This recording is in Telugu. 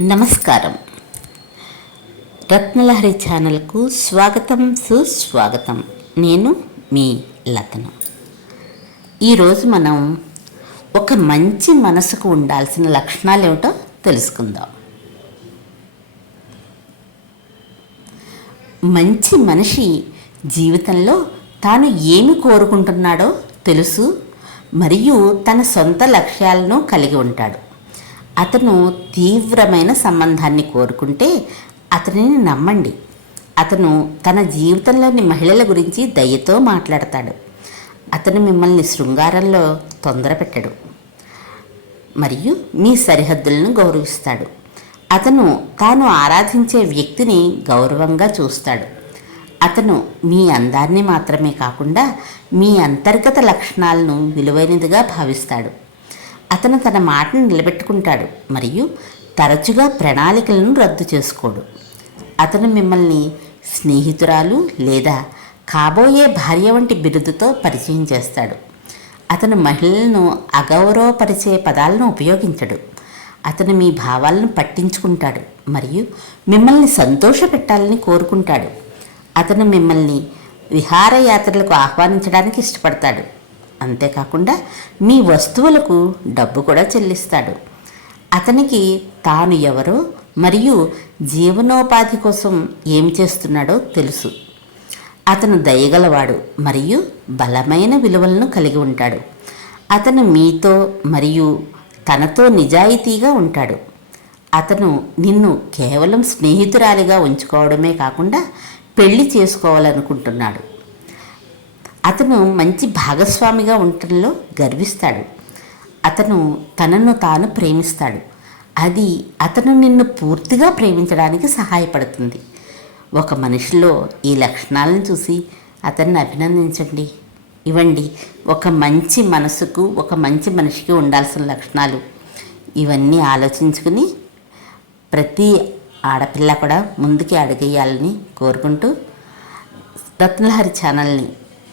నమస్కారం. రత్నలహరి ఛానల్కు స్వాగతం సుస్వాగతం. నేను మీ లతను. ఈరోజు మనం ఒక మంచి మనసుకు ఉండాల్సిన లక్షణాలు ఏమిటో తెలుసుకుందాం. మంచి మనిషి జీవితంలో తాను ఏమి కోరుకుంటున్నాడో తెలుసు మరియు తన సొంత లక్ష్యాలను కలిగి ఉంటాడు. అతను తీవ్రమైన సంబంధాన్ని కోరుకుంటే అతనిని నమ్మండి. అతను తన జీవితంలోని మహిళల గురించి దయతో మాట్లాడతాడు. అతను మిమ్మల్ని శృంగారంలో తొందర పెట్టడు మరియు మీ సరిహద్దులను గౌరవిస్తాడు. అతను తాను ఆరాధించే వ్యక్తిని గౌరవంగా చూస్తాడు. అతను మీ అందాన్ని మాత్రమే కాకుండా మీ అంతర్గత లక్షణాలను విలువైనదిగా భావిస్తాడు. అతను తన మాటను నిలబెట్టుకుంటాడు మరియు తరచుగా ప్రణాళికలను రద్దు చేసుకోడు. అతను మిమ్మల్ని స్నేహితురాలు లేదా కాబోయే భార్య వంటి బిరుదుతో పరిచయం చేస్తాడు. అతను మహిళలను అగౌరవపరిచే పదాలను ఉపయోగించడు. అతను మీ భావాలను పట్టించుకుంటాడు మరియు మిమ్మల్ని సంతోషపెట్టాలని కోరుకుంటాడు. అతను మిమ్మల్ని విహారయాత్రలకు ఆహ్వానించడానికి ఇష్టపడతాడు. అంతేకాకుండా మీ వస్తువులకు డబ్బు కూడా చెల్లిస్తాడు. అతనికి తాను ఎవరో మరియు జీవనోపాధి కోసం ఏం చేస్తున్నాడో తెలుసు. అతను దయగలవాడు మరియు బలమైన విలువలను కలిగి ఉంటాడు. అతను మీతో మరియు తనతో నిజాయితీగా ఉంటాడు. అతను నిన్ను కేవలం స్నేహితురాలిగా ఉంచుకోవడమే కాకుండా పెళ్ళి చేసుకోవాలనుకుంటున్నాడు. అతను మంచి భాగస్వామిగా ఉండటంలో గర్విస్తాడు. అతను తనను తాను ప్రేమిస్తాడు. అది అతను నిన్ను పూర్తిగా ప్రేమించడానికి సహాయపడుతుంది. ఒక మనిషిలో ఈ లక్షణాలను చూసి అతన్ని అభినందించండి. ఇవ్వండి. ఒక మంచి మనసుకు ఒక మంచి మనిషికి ఉండాల్సిన లక్షణాలు. ఇవన్నీ ఆలోచించుకుని ప్రతి ఆడపిల్ల కూడా ముందుకి అడిగేయాలని కోరుకుంటూ రత్నలహరి ఛానల్ని